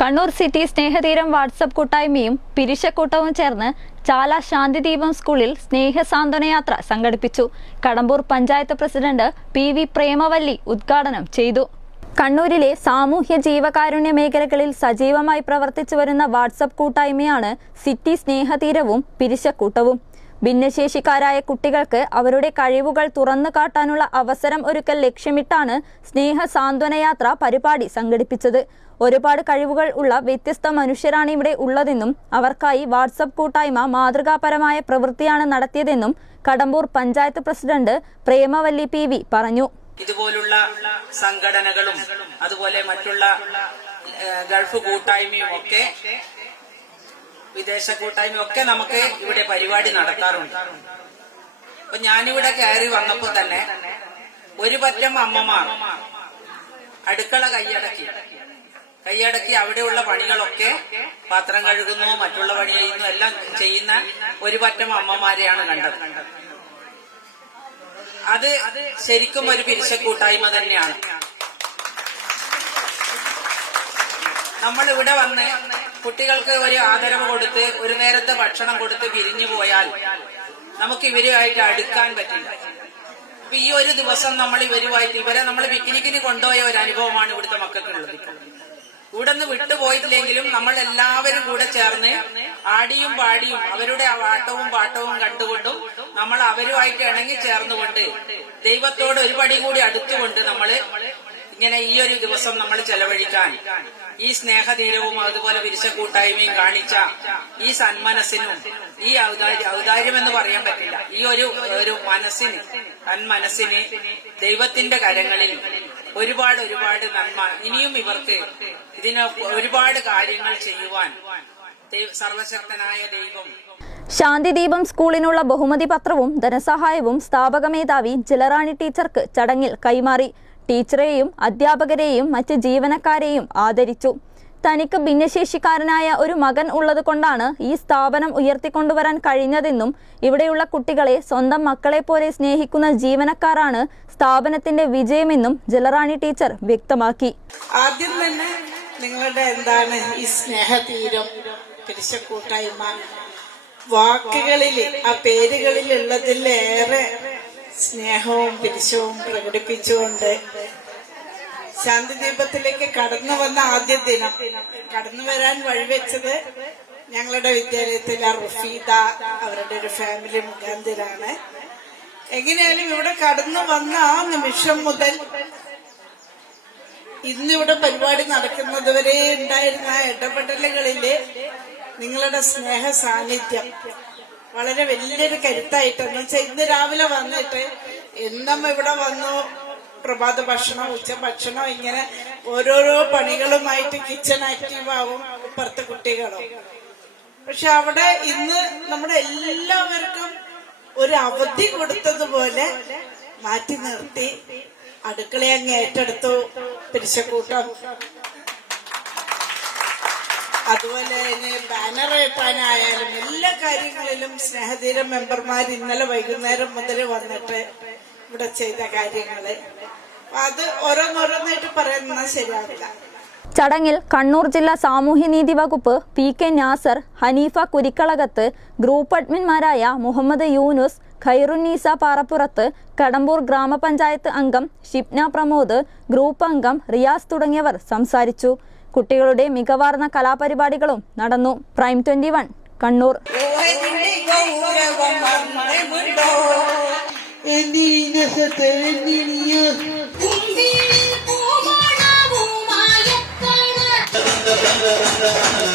Kannur city സ്നേഹതീരം WhatsApp കൂട്ടായ്മയും പിരിശക്കൂട്ടവും ചേർന്ന് ചാല ശാന്തിദീപം സ്കൂളിൽ സ്നേഹസാന്ത്വനയാത്ര സംഘടിപ്പിച്ചു. Kadambur panchayat president P V. പ്രേമവല്ലി ഉദ്ഘാടനം ചെയ്തു. കണ്ണൂരിലെ സാമൂഹ്യ ജീവകാരുണ്യ മേഖലകളിൽ സജീവമായി പ്രവർത്തിച്ചു വരുന്ന വാട്സപ്പ് കൂട്ടായ്മയാണ് സിറ്റി സ്നേഹതീരവും പിരിശക്കൂട്ടവും. ഭിന്നശേഷിക്കാരായ കുട്ടികൾക്ക് അവരുടെ കഴിവുകൾ തുറന്നു കാട്ടാനുള്ള അവസരം ഒരുക്കൽ ലക്ഷ്യമിട്ടാണ് സ്നേഹ സാന്ത്വനയാത്ര പരിപാടി സംഘടിപ്പിച്ചത്. ഒരുപാട് കഴിവുകൾ ഉള്ള വ്യത്യസ്ത മനുഷ്യരാണ് ഇവിടെ ഉള്ളതെന്നും അവർക്കായി വാട്സപ്പ് കൂട്ടായ്മ മാതൃകാപരമായ പ്രവൃത്തിയാണ് നടത്തിയതെന്നും കടമ്പൂർ പഞ്ചായത്ത് പ്രസിഡന്റ് പ്രേമവല്ലി പി.വി. പറഞ്ഞു. ഇതുപോലുള്ള സംഘടനകളും അതുപോലെ മറ്റുള്ള ഗൾഫ് കൂട്ടായ്മയും ഒക്കെ വിദേശ കൂട്ടായ്മയും ഒക്കെ നമുക്ക് ഇവിടെ പരിപാടി നടത്താറുണ്ട്. അപ്പൊ ഞാനിവിടെ കയറി വന്നപ്പോ തന്നെ ഒരു പറ്റം അമ്മമാർ അടുക്കള കൈയടക്കി അവിടെയുള്ള പണികളൊക്കെ പാത്രം കഴുകുന്നു, മറ്റുള്ള പണി ചെയ്യുന്നു, എല്ലാം ചെയ്യുന്ന ഒരു പറ്റം അമ്മമാരെയാണ് കണ്ടത്. അത് ശരിക്കും ഒരു പിരിശക്കൂട്ടായ്മ തന്നെയാണ്. നമ്മൾ ഇവിടെ വന്ന് കുട്ടികൾക്ക് ഒരു ആദരവ് കൊടുത്ത് ഒരു നേരത്തെ ഭക്ഷണം കൊടുത്ത് പിരിഞ്ഞു പോയാൽ നമുക്ക് ഇവരുമായിട്ട് അടുക്കാൻ പറ്റില്ല. അപ്പൊ ഈ ഒരു ദിവസം നമ്മൾ ഇവരെ നമ്മൾ പിക്നിക്കിന് കൊണ്ടുപോയ ഒരു അനുഭവമാണ് ഇവിടുത്തെ മക്കൾക്കുള്ളത്. ഇവിടെ നിന്ന് വിട്ടുപോയിട്ടില്ലെങ്കിലും നമ്മൾ എല്ലാവരും കൂടെ ചേർന്ന് ആടിയും പാടിയും അവരുടെ ആട്ടവും പാട്ടവും കണ്ടുകൊണ്ടും നമ്മൾ അവരുമായിട്ട് ഇണങ്ങി ചേർന്നുകൊണ്ട് ദൈവത്തോട് ഒരു പടി കൂടി അടുത്തുകൊണ്ട് നമ്മൾ ഇങ്ങനെ ഈ ഒരു ദിവസം നമ്മൾ ചെലവഴിക്കാൻ ഈ സ്നേഹതീരവും അതുപോലെ പിരിശക്കൂട്ടായ്മയും കാണിച്ച ഈ സന്മനസ്സിനും ഈ ഔദാര്യം എന്ന് പറയാൻ പറ്റില്ല, ഈ ഒരു മനസ്സിന് ദൈവത്തിന്റെ കരങ്ങളിൽ ഒരുപാട് നന്മ, ഇനിയും ഇവർക്ക് ഇതിന് ഒരുപാട് കാര്യങ്ങൾ ചെയ്യുവാൻ സർവശക്തനായ ദൈവം. ശാന്തിദീപം സ്കൂളിനുള്ള ബഹുമതി പത്രവും ധനസഹായവും സ്ഥാപക മേധാവി ജലറാണി ടീച്ചർക്ക് ചടങ്ങിൽ കൈമാറി. ടീച്ചറെയും അധ്യാപകരെയും മറ്റ് ജീവനക്കാരെയും ആദരിച്ചു. തനിക്ക് ഭിന്നശേഷിക്കാരനായ ഒരു മകൻ ഉള്ളതുകൊണ്ടാണ് ഈ സ്ഥാപനം ഉയർത്തിക്കൊണ്ടുവരാൻ കഴിഞ്ഞതെന്നും ഇവിടെയുള്ള കുട്ടികളെ സ്വന്തം മക്കളെ പോലെ സ്നേഹിക്കുന്ന ജീവനക്കാരാണ് സ്ഥാപനത്തിന്റെ വിജയമെന്നും ജലറാണി ടീച്ചർ വ്യക്തമാക്കി. ആദ്യം തന്നെ നിങ്ങളുടെ എന്താണ് ഈ സ്നേഹതീരം പിരിശക്കൂട്ടായ്മ വാക്കുകളിൽ ആ പേരുകളിലുള്ളതിലേറെ സ്നേഹവും പിരിശവും പ്രകടിപ്പിച്ചുകൊണ്ട് ശാന്തിദീപത്തിലേക്ക് കടന്നു വന്ന ആദ്യ ദിനം കടന്നു വരാൻ വഴിവെച്ചത് ഞങ്ങളുടെ വിദ്യാലയത്തിലെ റുഫീദ അവരുടെ ഒരു ഫാമിലി മുഖാന്തിരാണ്. എങ്ങനെയാലും ഇവിടെ കടന്നു വന്ന ആ നിമിഷം മുതൽ ഇന്നിവിടെ പരിപാടി നടക്കുന്നത് വരെ ഉണ്ടായിരുന്ന ഇടപെടലുകളില് നിങ്ങളുടെ സ്നേഹ സാന്നിധ്യം വളരെ വലിയൊരു കരുത്തായിട്ടെന്ന് വെച്ചാൽ ഇന്ന് രാവിലെ വന്നിട്ട് എന്നമ്മ ഇവിടെ വന്നു പ്രഭാത ഭക്ഷണം, ഉച്ചഭക്ഷണം, ഇങ്ങനെ ഓരോരോ പണികളുമായിട്ട് കിച്ചൺ ആക്റ്റീവ് ആവും ഇപ്പുറത്തെ കുട്ടികളും. പക്ഷെ അവിടെ ഇന്ന് നമ്മുടെ എല്ലാവർക്കും ഒരു അവധി കൊടുത്തതുപോലെ മാറ്റി നിർത്തി അടുക്കളയെ അങ്ങ് ഏറ്റെടുത്തു പിരിശക്കൂട്ടം. അതുപോലെ തന്നെ ബാനർ കെട്ടാനായാലും എല്ലാ കാര്യങ്ങളിലും സ്നേഹതീരം മെമ്പർമാർ ഇന്നലെ വൈകുന്നേരം മുതൽ വന്നിട്ട് ഇവിടെ ചെയ്ത കാര്യങ്ങള് അത് ഓരോന്നോരോന്നായിട്ട് പറയുന്നത് ശരിയാവില്ല. ചടങ്ങിൽ കണ്ണൂർ ജില്ലാ സാമൂഹ്യനീതി വകുപ്പ് പി.കെ. നാസർ, ഹനീഫ കുരിക്കളകത്ത്, ഗ്രൂപ്പ് അഡ്മിന്മാരായ മുഹമ്മദ് യൂനുസ്, ഖൈറുന്നീസ പാറപ്പുറത്ത്, കടമ്പൂർ ഗ്രാമപഞ്ചായത്ത് അംഗം ഷിപ്ന പ്രമോദ്, ഗ്രൂപ്പ് അംഗം റിയാസ് തുടങ്ങിയവർ സംസാരിച്ചു. കുട്ടികളുടെ മികവാർന്ന കലാപരിപാടികളും നടന്നു. പ്രൈം 21 കണ്ണൂർ. ും